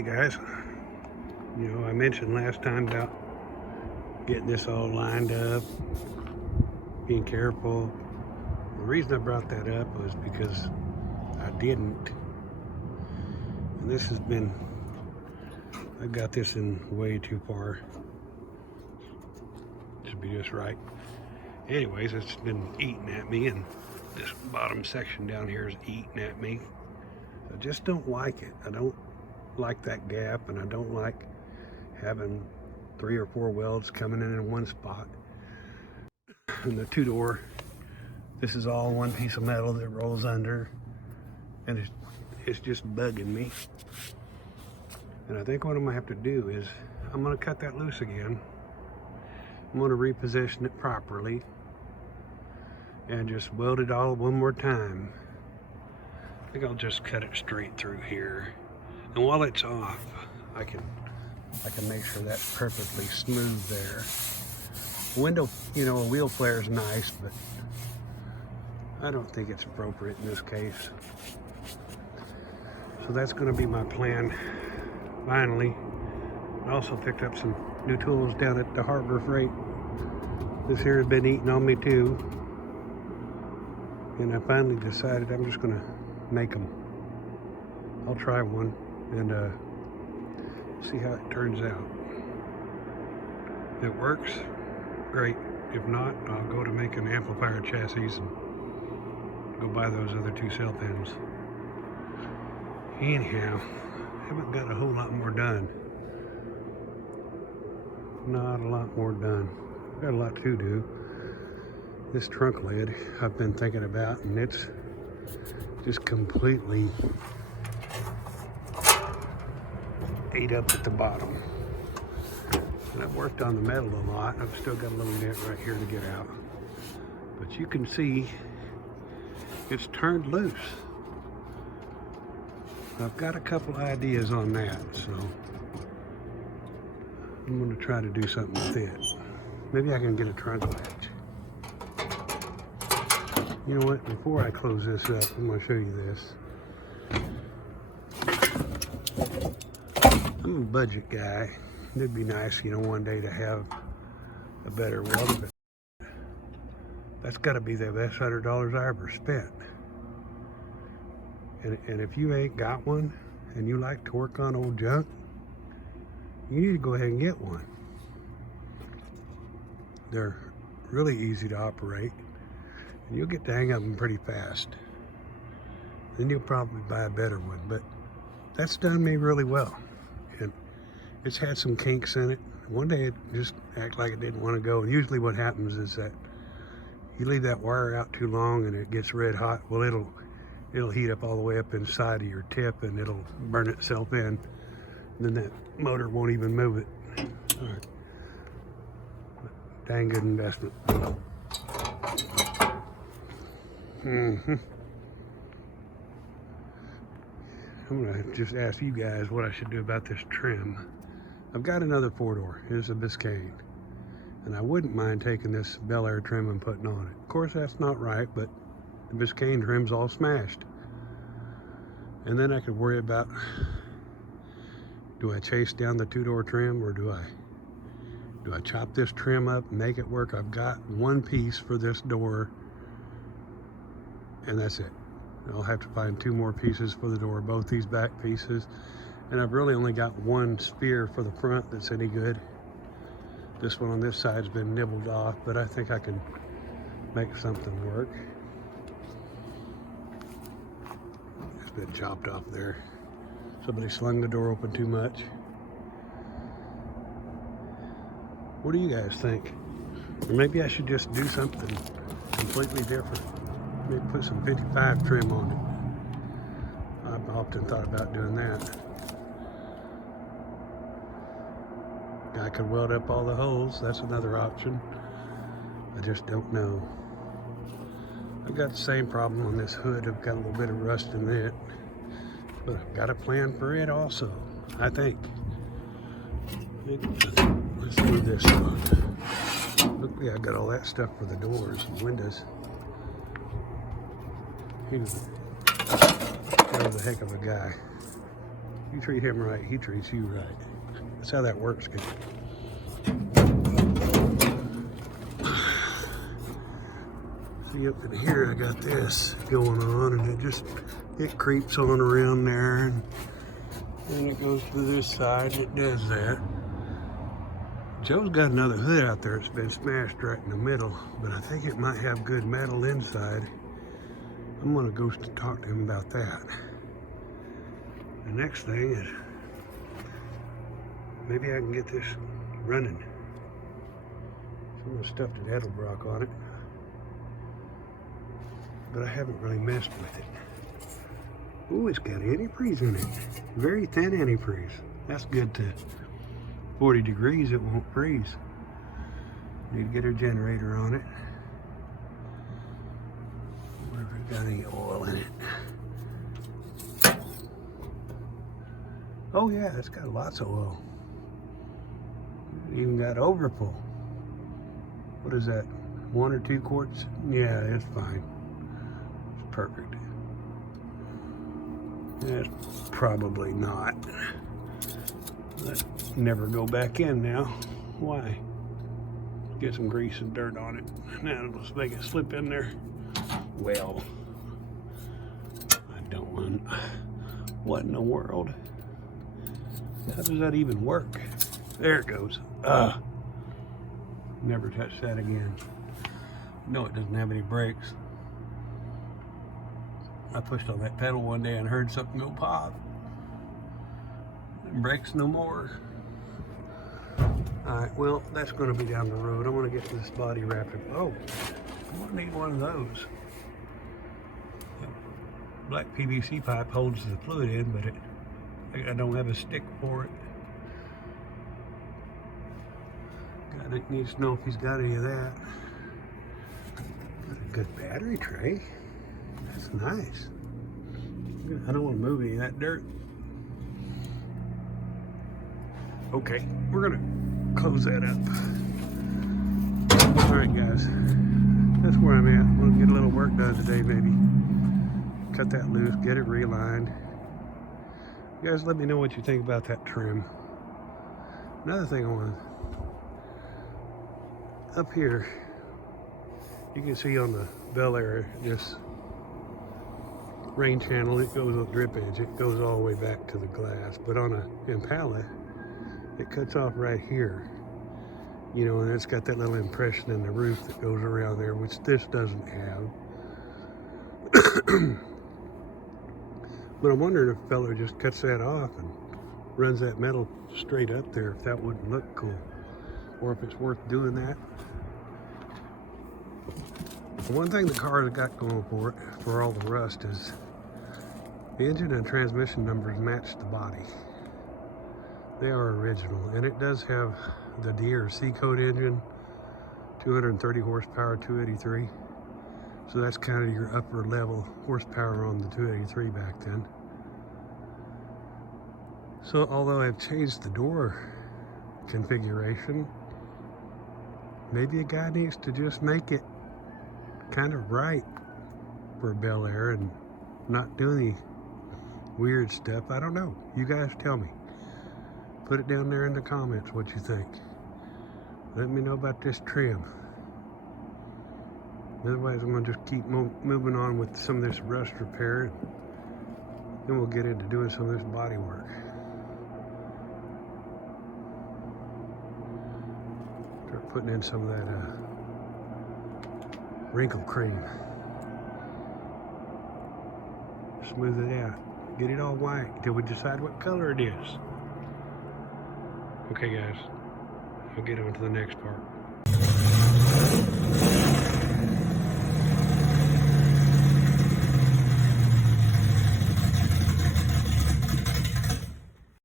Hey guys, you know, I mentioned last time about getting this all lined up, being careful. The reason I brought that up was because I didn't. And this has been, I got this in way too far. Should be just right. Anyways, it's been eating at me, and this bottom section down here is eating at me. I just don't like it. I don't like that gap, and I don't like having 3 or 4 welds coming in one spot. And the two-door, this is all one piece of metal that rolls under, and it's just bugging me. And I think what I'm gonna have to do is I'm gonna cut that loose again. I'm gonna reposition it properly and just weld it all one more time. I think I'll just cut it straight through here. And while it's off, I can make sure that's perfectly smooth there. Window, you know, a wheel flare is nice, but I don't think it's appropriate in this case. So that's gonna be my plan, finally. I also picked up some new tools down at the Harbor Freight. This here has been eating on me too. And I finally decided I'm just gonna make them. I'll try one and see how it turns out. If it works, great. If not, I'll go to making amplifier chassis and go buy those other 2 cell pens. Anyhow, haven't got a whole lot more done. Not a lot more done. Got a lot to do. This trunk lid I've been thinking about, and it's just completely ate up at the bottom. And I've worked on the metal a lot. I've still got a little dent right here to get out. But you can see it's turned loose. I've got a couple ideas on that, so I'm gonna try to do something with it. Maybe I can get a trunk latch. You know what, before I close this up, I'm gonna show you this. I'm a budget guy. It'd be nice, you know, one day to have a better welder, but that's gotta be the best $100 I ever spent. And if you ain't got one, and you like to work on old junk, you need to go ahead and get one. They're really easy to operate, and you'll get the hang of them pretty fast. Then you'll probably buy a better one, but that's done me really well. And it's had some kinks in it. One day it just acted like it didn't want to go. And usually what happens is that you leave that wire out too long and it gets red hot. Well, it'll heat up all the way up inside of your tip, and it'll burn itself in. And then that motor won't even move it. All right. Dang good investment. I'm gonna just ask you guys what I should do about this trim. I've got another 4-door. It's a Biscayne. And I wouldn't mind taking this Bel Air trim and putting on it. Of course, that's not right, but the Biscayne trim's all smashed. And then I could worry about, do I chase down the 2-door trim, or do I chop this trim up and make it work? I've got one piece for this door, and that's it. I'll have to find 2 more pieces for the door, both these back pieces. And I've really only got one sphere for the front that's any good. This one on this side's been nibbled off, but I think I can make something work. It's been chopped off there. Somebody slung the door open too much. What do you guys think? Or maybe I should just do something completely different. Maybe put some 55 trim on it. I've often thought about doing that. I could weld up all the holes. That's another option. I just don't know. I've got the same problem on this hood. I've got a little bit of rust in it. But I've got a plan for it also, I think. Let's do this one. Look, yeah, I got all that stuff for the doors and windows. He was a heck of a guy. You treat him right, he treats you right. That's how that works, guys. See, up in here I got this going on, and it creeps on around there, and then it goes to this side, and it does that. Joe's got another hood out there that's been smashed right in the middle, but I think it might have good metal inside. I'm gonna go talk to him about that. The next thing is, maybe I can get this running. Some of the stuff to Edelbrock on it, but I haven't really messed with it. Ooh, it's got antifreeze in it. Very thin antifreeze. That's good to 40 degrees, it won't freeze. Need to get our generator on it. Wonder if it's got any oil in it. Oh yeah, it's got lots of oil. Even got overpull. What is that? 1 or 2 quarts? Yeah, it's fine. It's perfect. It's probably not. Let's never go back in now. Why? Get some grease and dirt on it. Now let's make it slip in there. Well, I don't want. What in the world? How does that even work? There it goes. Never touch that again. No, it doesn't have any brakes. I pushed on that pedal one day and heard something go pop. Brakes no more. Alright, well, that's going to be down the road. I'm going to get this body wrapped up. Oh, I'm going to need one of those. Black PVC pipe holds the fluid in, but I don't have a stick for it. Guy needs to know if he's got any of that. Got a good battery tray. That's nice. I don't want to move any of that dirt. Okay, we're gonna close that up. All right, guys, that's where I'm at. I'm gonna get a little work done today, maybe. Cut that loose, get it realigned. You guys let me know what you think about that trim. Another thing I want, up here, you can see on the Bel Air, this rain channel, it goes on drip edge, it goes all the way back to the glass. But on a Impala, it cuts off right here, you know, and it's got that little impression in the roof that goes around there, which this doesn't have. But I'm wondering if a fella just cuts that off and runs that metal straight up there, if that wouldn't look cool, or if it's worth doing that. One thing the car has got going for it, for all the rust, is the engine and transmission numbers match the body. They are original, and it does have the D or C code engine, 230 horsepower, 283. So that's kind of your upper level horsepower on the 283 back then. So although I've changed the door configuration, maybe a guy needs to just make it kind of right for Bel Air and not do any weird stuff. I don't know. You guys tell me. Put it down there in the comments what you think. Let me know about this trim. Otherwise, I'm going to just keep moving on with some of this rust repair, and then we'll get into doing some of this body work. Start putting in some of that wrinkle cream. Smooth it out. Get it all white until we decide what color it is. Okay, guys. I'll get on to the next part.